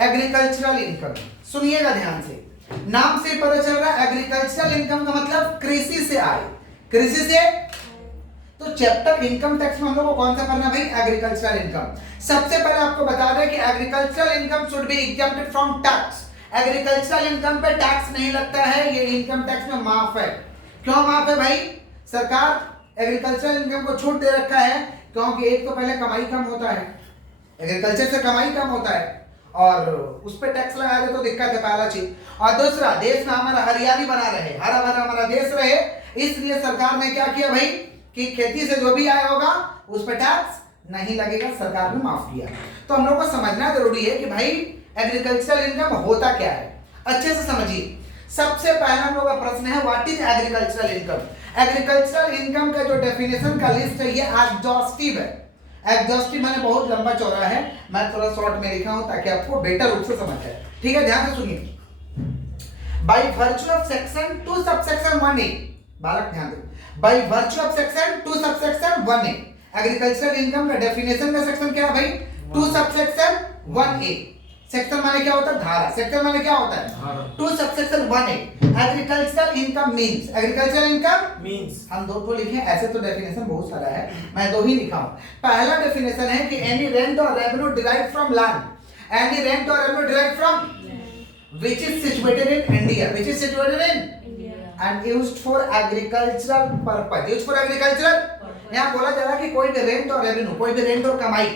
Agricultural income. सुनिएगा ध्यान से, नाम से पता चल रहा है एग्रीकल्चरल इनकम का मतलब कृषि से आय, कृषि से। तो चैप्टर इनकम टैक्स में हम लोग को कौन सा करना भाई, एग्रीकल्चरल इनकम। सबसे पहले आपको बता दें कि agricultural income should be exempted from tax. Agricultural income पे टैक्स नहीं लगता है, ये इनकम टैक्स में माफ है। क्यों माफ है भाई, सरकार एग्रीकल्चरल इनकम को छूट दे रखा है क्योंकि एक तो पहले कमाई कम होता है, एग्रीकल्चर से कमाई कम होता है और उस पर टैक्स लगा दे तो दिक्कत है, पहला चीज। और दूसरा, देश में हमारा हरियाली बना रहे, हरा भरा हमारा देश रहे, इसलिए सरकार ने क्या किया भाई कि खेती से जो भी आय होगा उस पर टैक्स नहीं लगेगा, सरकार ने माफ किया। तो हम लोग को समझना जरूरी है कि भाई एग्रीकल्चरल इनकम होता क्या है, अच्छे से समझिए। सबसे पहला हम लोग का प्रश्न है what is agricultural income. Agricultural income का जो डेफिनेशन का लिस्ट है ये एग्जॉस्टिव है। एग्जॉस्टिव मैंने बहुत लंबा चौड़ा है, मैं थोड़ा शॉर्ट में लिखा हूं ताकि आपको बेटर रूप से समझ आए। ठीक है, ध्यान से सुनिए। By virtue of section 2 subsection 1A, बालक ध्यान दो, by virtue of section 2 subsection 1A, agricultural income का डेफिनेशन का सेक्शन क्या है भाई, 2 सबसेक्शन 1A। सेक्शन माने क्या होता है, धारा। सेक्शन माने क्या होता है, 2 subsection 1A। Agricultural income means, agricultural income means, हम दो तो लिखे, ऐसे तो डेफिनेशन बहुत सारा है, मैं दो ही लिखा हूं। पहला डेफिनेशन है कि any rent or revenue derived from land, any rent or revenue derived from which is situated in India, which is situated in India and used for agricultural purpose, used for agricultural। यहाँ बोला जा रहा है कि कोई भी rent or revenue, कोई भी रेंट और कमाई,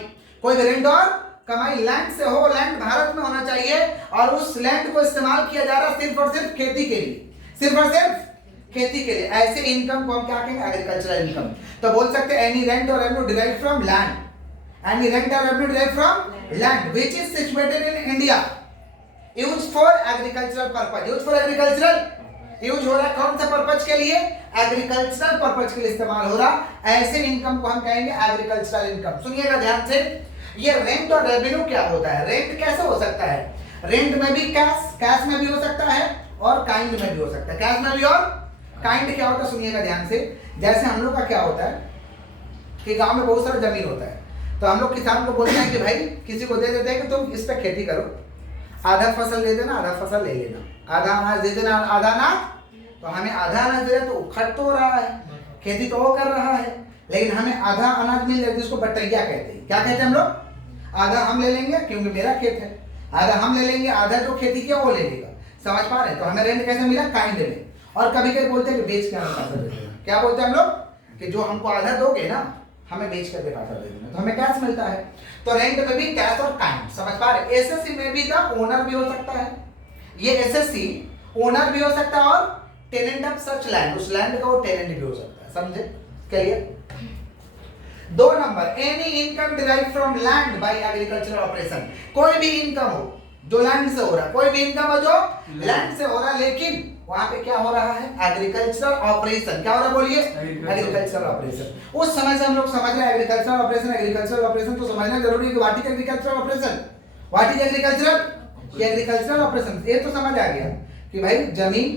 कोई भी रेंट और कमाई लैंड से हो, लैंड भारत में होना चाहिए और उस लैंड को इस्तेमाल किया जा रहा है सिर्फ और सिर्फ खेती के लिए, सिर्फ और सिर्फ खेती के लिए। ऐसे इनकम को हम क्या कहेंगे, एग्रीकल्चरल इनकम। तो बोल सकते हैं any rent or revenue derived from land, any rent or revenue derived from land which is situated in India, use for agricultural purpose. Use for agricultural, use हो रहा है कौन सा पर्पज के लिए, एग्रीकल्चरल पर्पज के लिए इस्तेमाल हो रहा। ऐसे इनकम को हम कहेंगे एग्रीकल्चरल इनकम। सुनिएगा ध्यान से, ये रेंट और रेवेन्यू क्या होता है, रेंट कैसे हो सकता है, रेंट में भी कैश, कैश में भी हो सकता है और काइंड में भी हो सकता है, कैश में भी और काइंड क्या होता है, सुनिएगा ध्यान से। जैसे हम लोग का क्या होता है कि गांव में बहुत सारा जमीन होता है, तो हम लोग किसान को बोलते हैं कि भाई किसी को दे देते हैं कि तुम इस पे खेती करो, आधा फसल दे देना, आधा फसल ले लेना, आधा अनाज दे देना, आधा अनाज। तो हमें आधा अनाज दे रहा तो खर्च तो हो रहा है, खेती तो वो कर रहा है, लेकिन हमें आधा अनाज मिल जाए जिसको बटैया कहते हैं। क्या कहते हैं हम लोग, आधा हम ले लेंगे क्योंकि मेरा खेत है, आधा हम ले लेंगे, आधा जो खेती किया वो ले लेगा। समझ पा रहे हैं, तो हमें रेंट कैसे मिला, काइंड में। और कभी कभी बोलते हैं कि बेच के हमें पैसा दे देना। क्या बोलते हैं हम लोग कि जो हमको आधा दोगे ना हमें बेच करके पैसा दे देना, तो हमें कैश मिलता है। तो रेंट में भी कैश और काइंड, समझ पा रहे। एसएससी में भी द ओनर भी हो सकता है, ये एसएससी ओनर भी हो सकता है और टेनेंट ऑफ सच लैंड, उस लैंड का वो टेनेंट भी हो सकता है। समझे, clear. 2 number, any income derived from land by agricultural operation. कोई भी इनकम हो जो लैंड से हो रहा है, कोई भी इनकम हो जो लैंड से हो रहा है, लेकिन वहां पे क्या हो रहा है, एग्रीकल्चरल ऑपरेशन। क्या हो रहा है बोलिए, एग्रीकल्चरल ऑपरेशन। उस समय से हम लोग समझ रहे हैं एग्रीकल्चरल ऑपरेशन, एग्रीकल्चरल ऑपरेशन तो समझना जरूरी है कि what is agricultural operation, what is agricultural, ये एग्रीकल्चरल ऑपरेशन। ये तो समझ आ गया कि भाई जमीन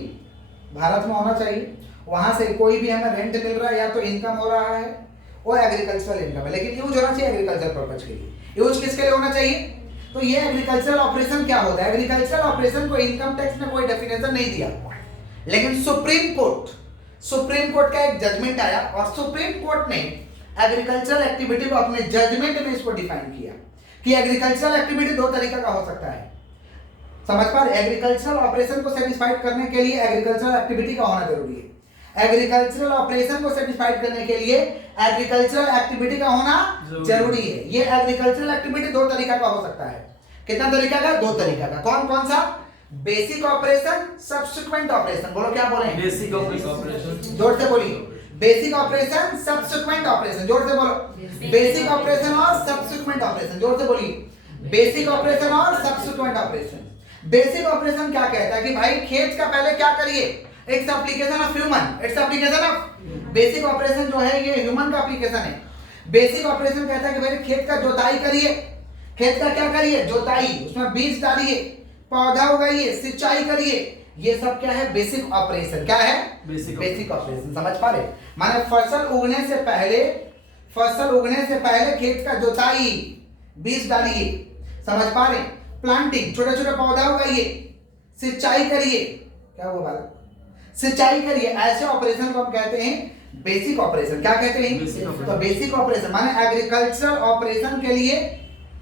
भारत में होना चाहिए, वहां से कोई भी हमें रेंट मिल रहा है या तो इनकम हो रहा है, वो एग्रीकल्चरल इनकम है, लेकिन यूज होना चाहिए एग्रीकल्चर पर्पज के लिए। यूज किसके लिए होना चाहिए, तो ये एग्रीकल्चरल ऑपरेशन क्या होता है। एग्रीकल्चरल ऑपरेशन को इनकम टैक्स में कोई डेफिनेशन नहीं दिया, लेकिन सुप्रीम कोर्ट का एक जजमेंट आया और सुप्रीम कोर्ट ने एग्रीकल्चरल एक्टिविटी को अपने जजमेंट में इसको डिफाइन किया कि एग्रीकल्चरल एक्टिविटी 2 तरीका का हो सकता है। समझ पा रहे, एग्रीकल्चरल ऑपरेशन को सेटिस्फाइड करने के लिए एग्रीकल्चरल एक्टिविटी का होना जरूरी है। एग्रीकल्चरल ऑपरेशन को सेटिस्फाइड करने के लिए एग्रीकल्चरल एक्टिविटी का होना जरूरी है। ये एग्रीकल्चरल एक्टिविटी 2 तरीका का हो सकता है। कितना तरीका का, 2 तरीका का। कौन कौन सा, बेसिक ऑपरेशन, सब्सिक्वेंट ऑपरेशन। बोलो क्या बोले, बेसिक ऑपरेशन, जोर से बोलिए, बेसिक ऑपरेशन, सब्सिक्वेंट ऑपरेशन, जोर से बोलो, बेसिक ऑपरेशन और सब्सिक्वेंट ऑपरेशन, जोर से बोलिए, बेसिक ऑपरेशन और सब्सिक्वेंट ऑपरेशन। बेसिक ऑपरेशन क्या कहता है कि भाई खेत का पहले क्या करिए, its application of human, its application of, basic operation जो है ये ह्यूमन का एप्लीकेशन है। बेसिक ऑपरेशन कहता है कि भाई खेत का जोताई करिए, खेत का क्या करिए, जोताई, उसमें बीज डालिए, पौधा उगाइए, सिंचाई करिए, ये सब क्या है, बेसिक ऑपरेशन। क्या है, बेसिक ऑपरेशन। समझ पा रहे, माने फसल उगने से पहले खेत का जोताई, बीज डालिए। समझ पा रहे, प्लांटिंग, छोटे छोटे पौधा उगाइए, सिंचाई करिए, क्या हुआ बालक, सिंचाई करिए, ऐसे ऑपरेशन को हम कहते हैं बेसिक ऑपरेशन। क्या कहते हैं? तो बेसिक ऑपरेशन माने एग्रीकल्चरल ऑपरेशन के लिए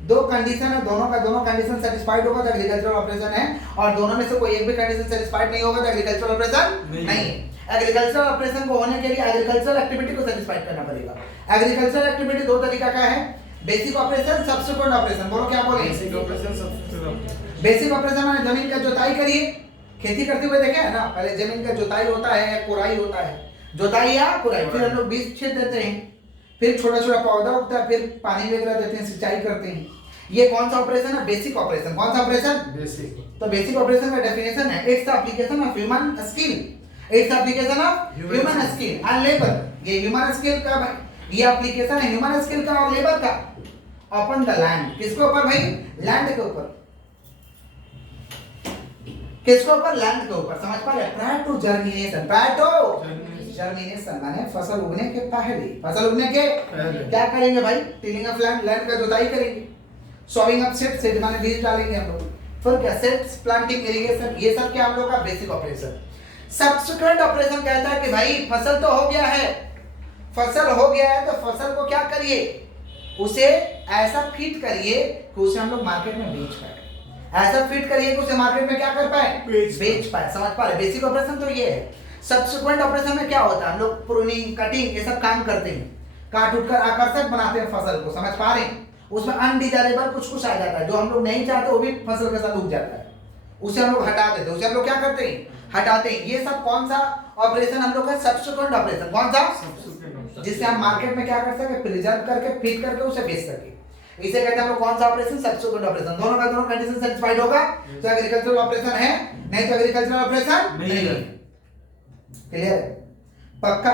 दो कंडीशन है, दोनों का दोनों कंडीशन सेटिस्फाइड होगा तो एग्रीकल्चरल ऑपरेशन है, और दोनों में से कोई एक भी कंडीशन सेटिस्फाइड नहीं होगा तो एग्रीकल्चरल ऑपरेशन नहीं है। एग्रीकल्चरल ऑपरेशन को होने के लिए एग्रीकल्चरल एक्टिविटी को सेटिस्फाइड करना पड़ेगा। एग्रीकल्चरल एक्टिविटी दो तरीका का है, बेसिक ऑपरेशन, सब्सिक्वेंट ऑपरेशन। बोलो क्या बोले? Basic operation, subsequent. Basic operation माने जमीन का जुताई करिए, खेती करते हुए देखे है ना, पहले जमीन का जुताई होता है या कुराई होता है, जुताई या कुराई, फिर हम लोग बीज छींट देते हैं, फिर छोटा छोटा पौधा उगता है, फिर पानी वगैरह देते हैं, सिंचाई करते हैं। ये कौन सा ऑपरेशन है? Basic operation. कौन सा ऑपरेशन? बेसिक। तो बेसिक ऑपरेशन का डेफिनेशन है it's the application of human skill, it's the application of human skill and labour. ये ह्यूमन स्किल का, ये एप्लीकेशन है ह्यूमन स्किल का और लेबर का अपॉन द लैंड। किसके ऊपर भाई? लैंड के ऊपर। किसके ऊपर? लैंड के ऊपर। समझ पा रहे? Prior to germination, prior to germination माने फसल उगने के पहले, फसल उगने के क्या करेंगे भाई? टिलिंग ऑफ लैंड, लैंड का जुताई करेंगे, सोविंग ऑफ सीड, सीड माने बीज डालेंगे हम लोग, फिर क्या सेट्स, प्लांटिंग, इरिगेशन, ये सब क्या हम लोग का बेसिक ऑपरेशन। सब्सिक्वेंट ऑपरेशन कहता है कि भाई फसल तो हो गया है, फसल हो गया है तो फसल को क्या करिए? उसे ऐसा फीड करिए कि उसे हम लोग मार्केट में बेच पाए, ऐसा फीड करिए कि उसे मार्केट में क्या कर पाए? बेच पाए। समझ पा रहे? बेसिक ऑपरेशन तो ये है। सब्सिक्वेंट ऑपरेशन में क्या होता है? हम लोग प्रूनिंग, कटिंग, ये सब काम करते हैं, काट उठ कर आकर्षक बनाते हैं फसल को। समझ पा रहे हैं? उसमें अनडिजायरेबल कुछ कुछ आ जाता है, जो हम लोग नहीं चाहते वो भी फसल के साथ उग जाता है, उसे हम लोग हटा देते हैं, उसे हम लोग क्या करते हैं? हटाते हैं। ये सब कौन सा ऑपरेशन हम लोग का? Subsequent operation. कौन सा? जिससे हम मार्केट में क्या कर सके? प्रिजर्व करके, फीड करके उसे बेच सके, इसे कहते हैं हम लोग कौन सा ऑपरेशन? Subsequent operation. दोनों का दोनों कंडीशन सेटिस्फाइड होगा तो एग्रीकल्चरल ऑपरेशन है, नहीं तो एग्रीकल्चरल ऑपरेशन नहीं है। क्लियर है? पक्का।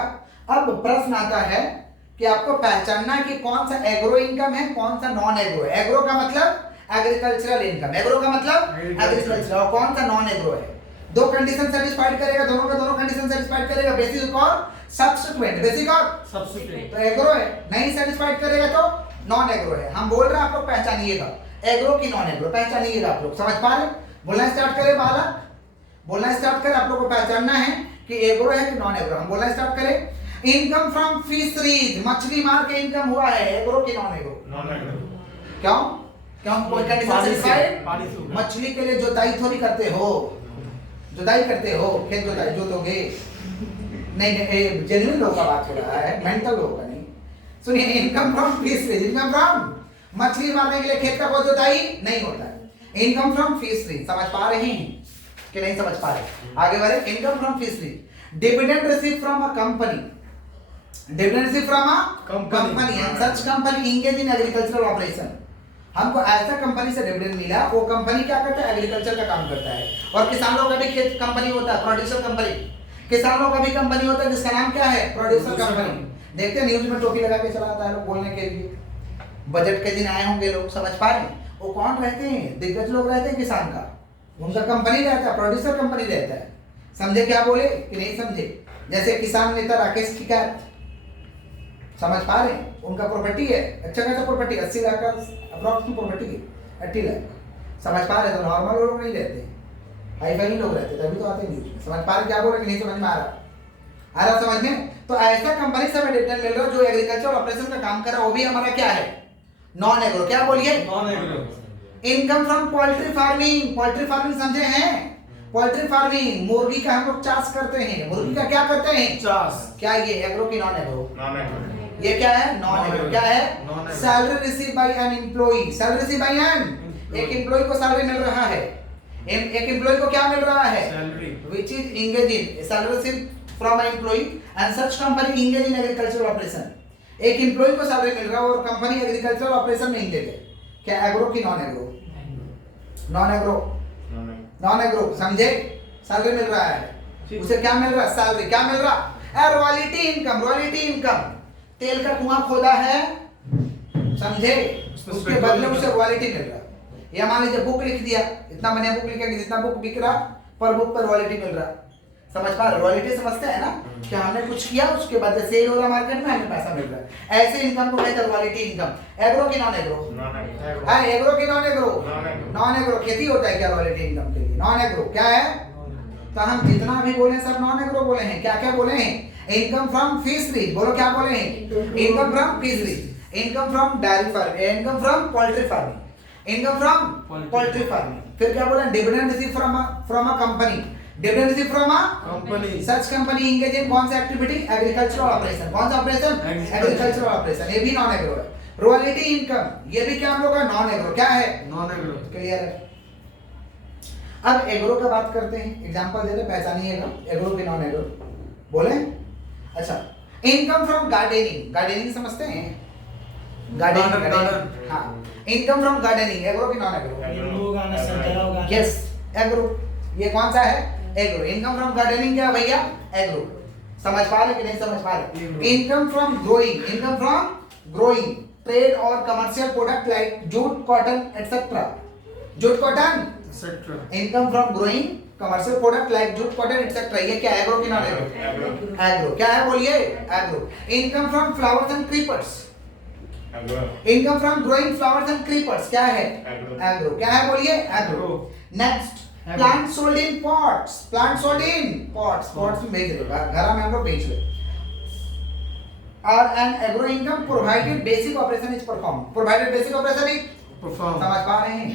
अब प्रश्न आता है कि आपको पहचानना है कि कौन सा एग्रो इनकम है, कौन सा नॉन एग्रो है। एग्रो का मतलब एग्रीकल्चरल इनकम, एग्रो का मतलब एग्रीकल्चर, और कौन सा नॉन एग्रो है। दो कंडीशन सेटिस्फाइड करेगा, दोनों का दोनों कंडीशन सेटिस्फाइड करेगा, बेसिक और सब्सिक्वेंट, बेसिक और सब्सिक्वेंट। तो एग्रो है, नहीं सेटिस्फाइड करेगा तो नॉन एग्रो है। हम बोल रहे हैं, आप लोग पहचानिएगा एग्रो की नॉन एग्रो, पहचानिएगा आप लोग। समझ पा रहे? बोलना स्टार्ट करें बालक, बोलना स्टार्ट करें। आप लोग को पहचानना है कि एग्रो है कि नॉन एग्रो। हम बोलना स्टार्ट करें। इनकम फ्रॉम फिशरीज, मछली मार के इनकम हुआ है, एग्रो की नॉन एग्रो? Non agro. क्यों? क्यों? कोई कंडीशन सेटिस्फाइड? मछली के लिए जुताई थोड़ी करते हो, जुताई करते हो, खेत जुताई जोतोगे नहीं, नहीं, जेन्युइन लोगों का बात हो रहा है, मेंटल लोगों का नहीं। सुनिए, income from fisheries, income from मछली मारने के लिए खेत का कोई जुताई नहीं होता है। इनकम फ्रॉम फिशरीज, समझ पा रहे हैं कि नहीं समझ पा रहे? आगे बढ़े। Income from fisheries, dividend receive from a company, dividend receive from a company and such company engage in agricultural operation. हमको ऐसा कंपनी से डिविडेंड मिला, वो कंपनी क्या करता है? एग्रीकल्चर का काम करता है। और किसानों का भी खेत कंपनी होता है, प्रोड्यूसर कंपनी। किसानों का भी कंपनी होता है जिसका नाम क्या है? Producer company. देखते हैं न्यूज में टोपी लगा के चलाता है लोग बोलने के लिए, बजट के दिन आए होंगे लोग। समझ पा रहे हैं? वो कौन रहते हैं? दिग्गज लोग रहते हैं किसान का, उनका कंपनी रहता है, प्रोड्यूसर कंपनी रहता है। समझे क्या बोले कि नहीं समझे? जैसे किसान नेता राकेश टिकैत, समझ पा रहे हैं? उनका प्रॉपर्टी है, अच्छा खासा प्रॉपर्टी, 80 लाख का अप्रॉक्स प्रॉपर्टी है, 80 लाख। समझ पा रहे? तो नॉर्मल लोग नहीं रहते, हाई फाई लोग रहते, तभी तो आते न्यूज में। समझ पा रहे क्या बोल रहे? नहीं समझ में आ रहा? आ रहा समझ में? तो ऐसा कंपनी से हमें डिविडेंड मिल रहा है जो एग्रीकल्चर ऑपरेशन का काम कर रहा है, वो भी हमारा क्या है? Non agro. क्या बोलिए? Non agro. Income from poultry farming, poultry farming समझे हैं? पोल्ट्री फार्मिंग, मुर्गी का हम लोग चाष करते हैं, मुर्गी का क्या करते हैं? चाष। क्या ये एग्रो की नॉन एग्रो? Non agro. ये क्या है? Non agro. क्या है? Salary receive by an employee, salary receive by an, एक एम्प्लॉई को सैलरी मिल रहा है, एक एम्प्लॉई को क्या मिल रहा है? Salary, which is engage in salary receive from an employee and such company engage in agricultural operation. एक एम्प्लॉई को सैलरी मिल रहा है और कंपनी एग्रीकल्चरल ऑपरेशन में एंगेज है। क्या एग्रो की non agro? Non agro, non agro. समझे? सैलरी मिल रहा है, उसे क्या मिल रहा है? सैलरी। क्या मिल रहा? Royalty income, royalty income. तेल का कुआं खोदा है, समझे, उसके बदले उसे रॉयल्टी मिल रहा। या मान लीजिए बुक लिख दिया, इतना मैंने बुक लिखा कि जितना बुक बिक रहा पर बुक पर रॉयल्टी मिल रहा। समझ पा रहे, रॉयल्टी समझते हैं ना कि हमने कुछ किया उसके बाद सेल हो रहा मार्केट में, हमें पैसा मिल रहा है, ऐसे इनकम को कहते हैं रॉयल्टी इनकम। एग्रो की नॉन एग्रो, हाँ एग्रो की नॉन एग्रो, नॉन एग्रो खेती होता है क्या रॉयल्टी इनकम के लिए, नॉन एग्रो क्या है, तो हम जितना भी बोले सब नॉन एग्रो बोले हैं। क्या क्या बोले हैं, इनकम फ्रॉम फिशरीज, बोलो क्या बोले हैं, income from fisheries, income from dairy farm, income from poultry farming, income from poultry farming. फिर क्या बोला, dividend receive from a company, dividend receive from a company, such company engage in कौन सा activity, agricultural operation, कौन सा operation, agricultural operation, ये भी non agro है। रॉयल्टी इनकम ये भी क्या हम लोग का नॉन एग्रो, क्या है नॉन एग्रो, क्लियर है। अब एग्रो का बात करते हैं, एग्जांपल देते पहचानिएगा एग्रो की नॉन एग्रो बोले। अच्छा, इनकम फ्रॉम गार्डनिंग, गार्डनिंग समझते हैं, गार्डनिंग, हाँ इनकम फ्रॉम गार्डनिंग, एग्रो की नॉन एग्रो, यस एग्रो, ये कौन सा है एग्रो। इनकम फ्रॉम गार्डनिंग क्या भैया, एग्रो, समझ पा रहे कि नहीं समझ पा रहे। Income from growing, income from growing trade or commercial product like jute cotton etcetera, jute cotton etcetera, income from growing commercial product like jute cotton etcetera, ये क्या एग्रो की नॉन एग्रो, एग्रो क्या है बोलिए, agro. Income from flowers and creepers, income from growing flowers and creepers क्या है, agro क्या है बोलिए, agro. Next, plant sold in pots, plant sold in pots, pots में बेच रहे, घर में हम लोग बेच रहे। और an agro income provided basic operation is perform, provided basic operation is perform, समझ पा रहे हैं।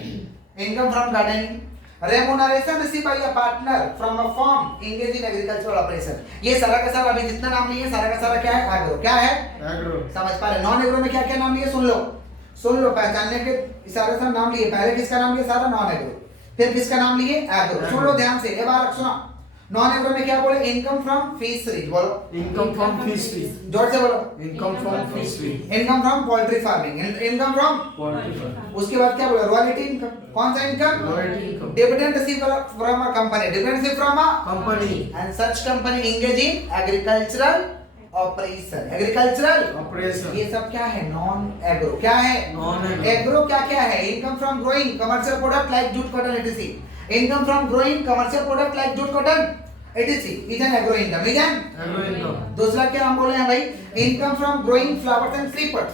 Income from gardening, remuneration receive by a partner from a firm engage in agricultural operation, ये सारा का सारा अभी जितना नाम लिए सारा का सारा क्या है, एग्रो क्या है, एग्रो, समझ पा रहे। नॉन एग्रो में क्या क्या नाम लिए सुन लो पहचानने के इशारे से नाम लिए, पहले किसका नाम लिया, सारा नॉन एग्रो, फिर किसका नाम लिए, एग्रो। सुन लो ध्यान से, ये बार सुना, नॉन एग्रो में क्या बोले, इनकम फ्रॉम फिशरीज, बोलो इनकम फ्रॉम फिशरीज, जोर से बोलो, income from fisheries, income from poultry farming, income from poultry farming. उसके बाद क्या बोला, रॉयल्टी इनकम, कौन सा income, royalty income, dividend receive from a company, dividend receive from a company and such company engage in agricultural operation, agricultural operation, ये सब क्या है, नॉन एग्रो, क्या है नॉन एग्रो। क्या क्या है, income from growing commercial product like jute cotton Etsy, income from growing commercial product like jute cotton Etsy is an agro income, is an agro income. दूसरा क्या हम बोले हैं भाई, income from growing flowers and creepers,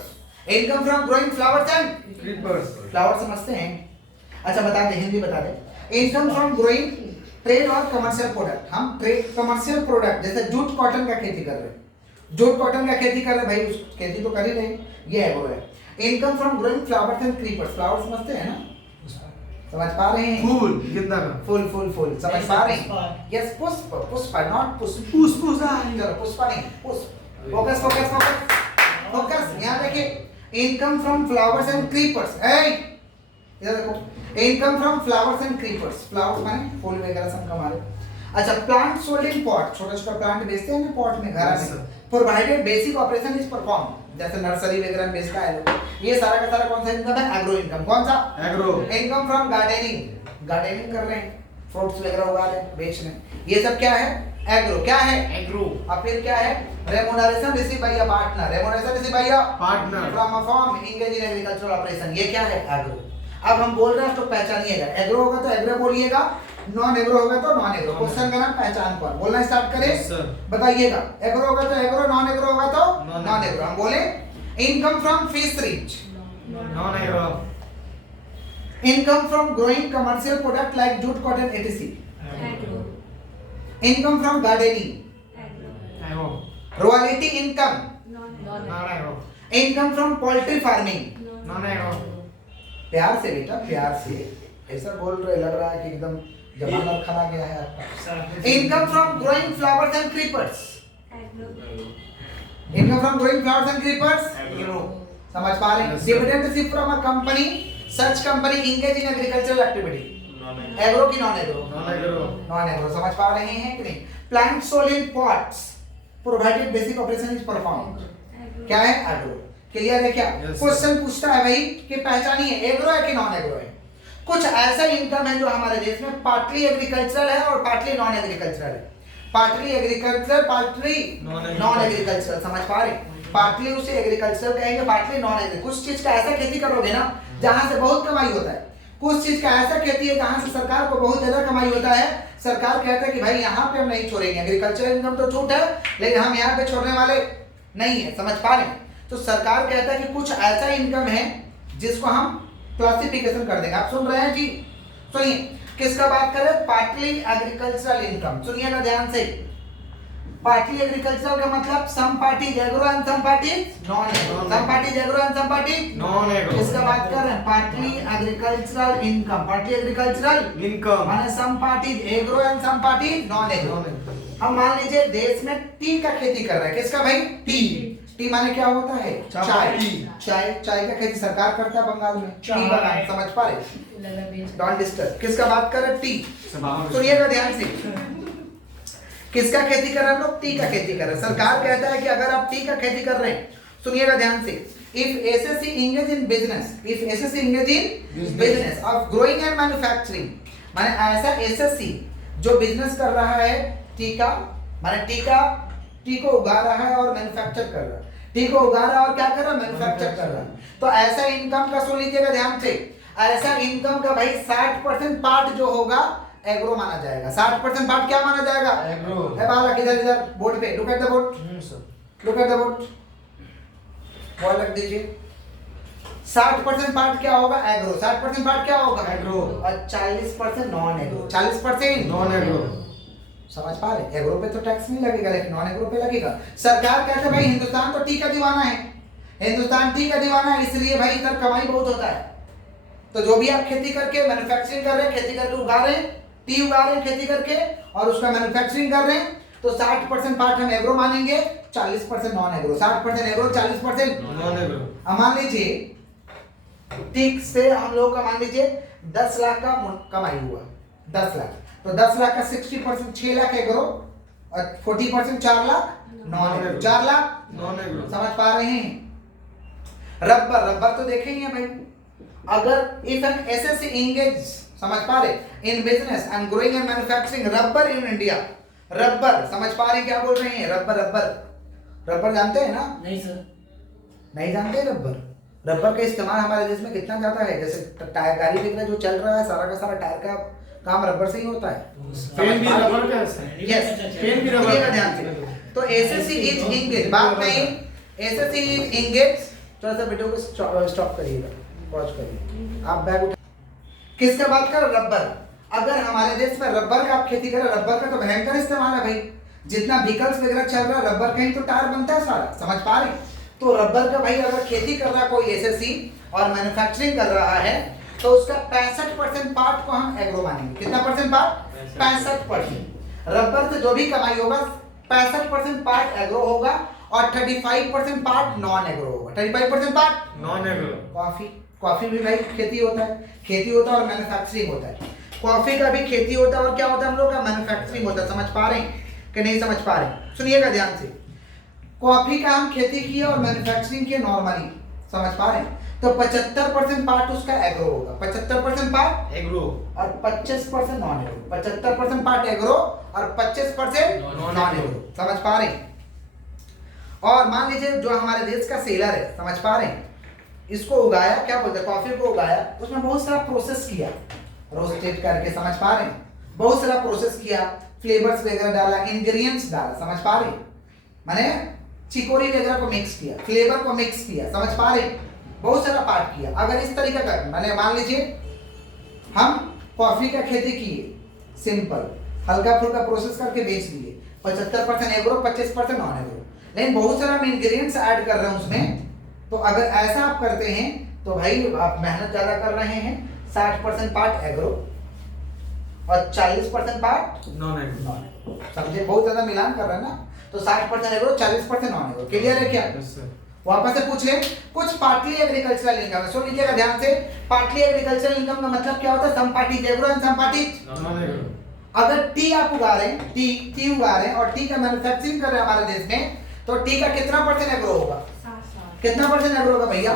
income from growing flowers and creepers, flower समझते हैं। अच्छा बता दे, हिंदी बता दे। Income from growing trade or commercial product, हम ट्रेड कमर्शियल प्रोडक्ट जैसे जूट कॉटन का खेती कर रहे हैं, जूट कॉटन का खेती कर रहे भाई, उस खेती तो कर ही रहे, ये एग्रो है। Income from growing flowers and creepers, flower समझते हैं ना, समझ पा रहे हैं, फूल गेंदा का, फूल फूल फूल समझ पा रहे हैं, यस पुष्प, पुष्प नॉट पुष्प, पुष्प चलो पुष्प नहीं, पुष्प, फोकस फोकस फोकस फोकस, यहां देखिए। Income from flowers and creepers, इधर देखो, income from flowers and creepers, flowers माने फूल वगैरह सब कमा रहे। अच्छा, प्लांट सोल्ड इन पॉट, छोटा छोटा प्लांट बेचते हैं ना पॉट में, घर में, provided basic operation is perform, जैसे नर्सरी वगैरह में बेचता है लोग, ये सारा का सारा कौन सा इनकम है, एग्रो इनकम, कौन सा, agro. Income from gardening, gardening कर रहे हैं, फ्रूट्स वगैरह उगा रहे हैं, बेच रहे हैं, ये सब क्या है, एग्रो, क्या है एग्रो। और फिर क्या है, remuneration receive by a partner, remuneration receive by a partner from a firm engage in agricultural operation, ये क्या है, एग्रो। अब हम बोल रहे हैं तो पहचानिएगा, एग्रो होगा तो एग्रो बोलिएगा, नॉन एग्रो होगा तो नॉन एग्रो। क्वेश्चन का नाम पहचान कौन, बोलना स्टार्ट करें, बताइएगा। एग्रो होगा तो एग्रो, नॉन एग्रो होगा तो नॉन एग्रो। हम बोले income from fisheries, non agro. Income from growing commercial product like jute cotton Etsy, agro. Income from gardening, agro. Royalty income, non agro. Income from poultry farming, non agro. प्यार से बेटा, प्यार से, ऐसा बोल रहे लग रहा है कि एकदम जमाना खा गया है आपका। Income from growing flowers and creepers, income from growing flowers and creepers, agro. समझ पा रहे हैं। Dividend receive from a company, such company engage in agricultural activity, agro की non agro, non agro. Non agro, समझ पा रहे हैं कि नहीं। Plant sold in pots, provided basic operation is perform, क्या है, एग्रो। क्लियर है क्या। क्वेश्चन पूछता है भाई कि पहचानिए एग्रो है कि नॉन एग्रो है। कुछ ऐसा इनकम है जो हमारे देश में पार्टली एग्रीकल्चरल है और पार्टली नॉन एग्रीकल्चरल है, partly agricultural, partly non agricultural, समझ पा रहे। पार्टली उसे एग्रीकल्चरल कहेंगे, पार्टली नॉन एग्रीकल्चरल। कुछ चीज का ऐसा खेती करोगे ना जहां से बहुत कमाई होता है, कुछ चीज का ऐसा खेती है जहां से सरकार को बहुत ज्यादा कमाई होता है, सरकार कहता है कि भाई यहाँ पे हम नहीं छोड़ेंगे, एग्रीकल्चर इनकम तो छूट है लेकिन हम यहाँ पे छोड़ने वाले नहीं है, समझ पा रहे हैं। तो सरकार कहता है कि कुछ ऐसा इनकम है जिसको हम क्लासिफिकेशन कर देंगे। आप सुन रहे हैं जी? सुनिए, किसका बात करें? Partly agricultural income. सुनिएगा ध्यान से, पार्टली एग्रीकल्चरल का मतलब some parties agro and some parties non agro, some parties agro and some parties non agro. किसका बात कर रहे हैं? Partly agricultural income, partly agricultural income माने some parties agro and some parties non agro. हम मान लीजिए देश में टी का खेती कर रहे हैं, किसका भाई? टी। टी माने क्या होता है? चाय। चाय, चाय का खेती सरकार करता है बंगाल में, टी बागान, समझ पा रहे? Don't disturb. किसका बात कर रहे हैं? टी। सुनिएगा ध्यान से, किसका खेती कर रहे हैं हम लोग? टी का खेती कर रहे हैं। सरकार कहता है कि अगर आप टी का खेती कर रहे हैं, सुनिएगा ध्यान से, if SSC engage in business, if SSC engage in business of growing and manufacturing, माने ऐसा एसएससी जो बिजनेस कर रहा है टी का, माने टी को उगा रहा है और मैन्युफैक्चर कर रहा है, टी को उगा रहा है और क्या कर रहा है? मैन्युफैक्चर कर रहा है। तो ऐसा इनकम का सुन लीजिएगा ध्यान से, ऐसा इनकम का भाई 60% पार्ट जो होगा एग्रो माना जाएगा। 60% पार्ट क्या माना जाएगा? एग्रो। है बालक, इधर बोर्ड पे look at the board, look at the board, ball रख दीजिए। 60% पार्ट क्या होगा? एग्रो। 60% पार्ट क्या होगा? एग्रो। और 40% नॉन एग्रो। 40% non agro. समझ पा रहे? एग्रो पे तो टैक्स नहीं लगेगा लेकिन नॉन एग्रो पे लगेगा। सरकार कहते हैं भाई हिंदुस्तान तो टी का दीवाना है, हिंदुस्तान टी का दीवाना है, इसलिए भाई इधर कमाई बहुत होता है। तो जो भी आप खेती करके मैन्युफैक्चरिंग कर रहे हैं, खेती करके उगा रहे हैं, टी उगा रहे हैं खेती करके और उसका मैन्युफैक्चरिंग कर रहे हैं, तो 60% पार्ट हम एग्रो मानेंगे, 40% non agro. 60% agro, 40% non agro. अब मान लीजिए टी से हम लोग का मान लीजिए 10 लाख का कमाई हुआ, 10 लाख, तो 10 लाख का 60% 6 लाख एग्रो और 40% 4 lakh non agro. 4 lakh non agro. समझ पा रहे हैं? रबर, रबर तो देखे ही है भाई। अगर इफ एन एसएससी इंगेज, समझ पा रहे, in business and growing and manufacturing rubber in India, rubber समझ पा रहे क्या बोल रहे हैं? रबर, रबर, रबर जानते हैं ना? नहीं सर, नहीं जानते हैं रबर? रबर का इस्तेमाल हमारे देश में कितना ज्यादा है, जैसे टायर, गाड़ी वगैरह जो चल रहा है सारा का सारा टायर का काम रबर से ही होता है। पेन भी रबर का है। यस, पेन भी रबर का। ध्यान से। तो एसएससी इज इंगेज, बात नहीं, एसएससी इज इंगेज। थोड़ा सा वीडियो को स्टॉप करिएगा, पॉज करिए, आप बैग उठा। किसका बात कर? रबर। अगर हमारे देश में रबर का आप खेती करें, रबर का तो भयंकर इस्तेमाल है भाई, जितना व्हीकल्स वगैरह चल रहा है रबर का ही तो टायर बनता है सारा, समझ पा रहे? तो रबर का भाई अगर खेती कर रहा है कोई एसएससी और मैन्युफैक्चरिंग कर रहा है तो उसका 65% पार्ट को हम एग्रो मानेंगे। कितना परसेंट पार्ट? 65%। रबर से जो भी कमाई होगा 65% पार्ट एग्रो होगा और 35% पार्ट नॉन एग्रो होगा। 35% part non agro. Coffee, coffee भी भाई खेती होता है, खेती होता है और मैन्युफैक्चरिंग होता है। कॉफी का भी खेती होता है और क्या होता है हम लोग का? मैन्युफैक्चरिंग होता है। समझ पा रहे हैं कि नहीं समझ पा रहे? सुनिएगा ध्यान से, कॉफी का हम खेती किया और मैन्युफैक्चरिंग किया नॉर्मली, समझ पा रहे हैं? तो 75% पार्ट उसका एग्रो होगा, 75% पार्ट एग्रो और 25% नॉन एग्रो। 75% पार्ट एग्रो और 25% नॉन एग्रो, समझ पा रहे हैं? और मान लीजिए जो हमारे देश का सेलर है, समझ पा रहे हैं, इसको उगाया, क्या बोलते हैं, कॉफी को उगाया, उसमें बहुत सारा प्रोसेस किया, रोस्टेड करके, समझ पा रहे हैं, बहुत सारा प्रोसेस किया, फ्लेवर्स वगैरह डाला, इंग्रेडिएंट्स डाला, समझ पा रहे हैं, माने चिकोरी वगैरह को मिक्स किया, फ्लेवर को मिक्स किया, समझ पा रहे हैं, बहुत सारा पार्ट किया। अगर इस तरीके का माने मान लीजिए हम कॉफी का खेती किए, सिंपल हल्का फुल्का प्रोसेस करके बेच दिए, 75% एग्रो 25% नॉन एग्रो, लेकिन बहुत सारा हम इंग्रेडिएंट्स ऐड कर रहे हैं उसमें, तो अगर ऐसा आप करते हैं तो भाई आप मेहनत ज्यादा कर रहे हैं। 60% पार्ट एग्रो और 40% पार्ट नॉन एग्रो, समझे? बहुत ज्यादा मिलान कर रहे हैं ना, तो 60% एग्रो 40% नॉन एग्रो। क्लियर है क्या? वापस से पूछ ले, कुछ पार्टली एग्रीकल्चरल इनकम, सुन लीजिएगा ध्यान से, पार्टली एग्रीकल्चरल इनकम का मतलब क्या होता है? Some parties agro and some parties non agro. अगर टी आप उगा रहे हैं, टी उगा रहे हैं और टी का मैन्युफैक्चरिंग कर रहे हैं हमारे देश में, तो टी का कितना % एग्रो होगा? कितना % एग्रो होगा भैया?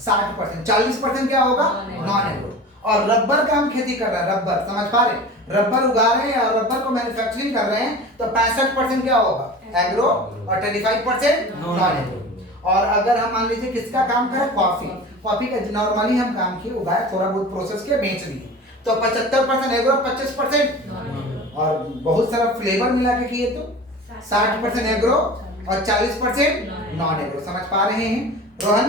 60%। 40% क्या होगा? Non agro. और रबर का हम खेती कर रहे हैं, रबर, समझ पा रहे हैं, रबर उगा रहे हैं और रबर को मैन्युफैक्चरिंग कर रहे हैं, तो 65% क्या होगा? एग्रो और 35% नॉन एग्रो। और अगर हम मान लीजिए किसका काम करें? कॉफी, कॉफी का नॉर्मली हम काम किए, उगाया, थोड़ा बहुत प्रोसेस किया, बेच दिए। तो 75% एग्रो, 25% और बहुत सारा फ्लेवर मिला के किए तो 60% एग्रो और 40% नॉन एग्रो। समझ पा रहे हैं रोहन?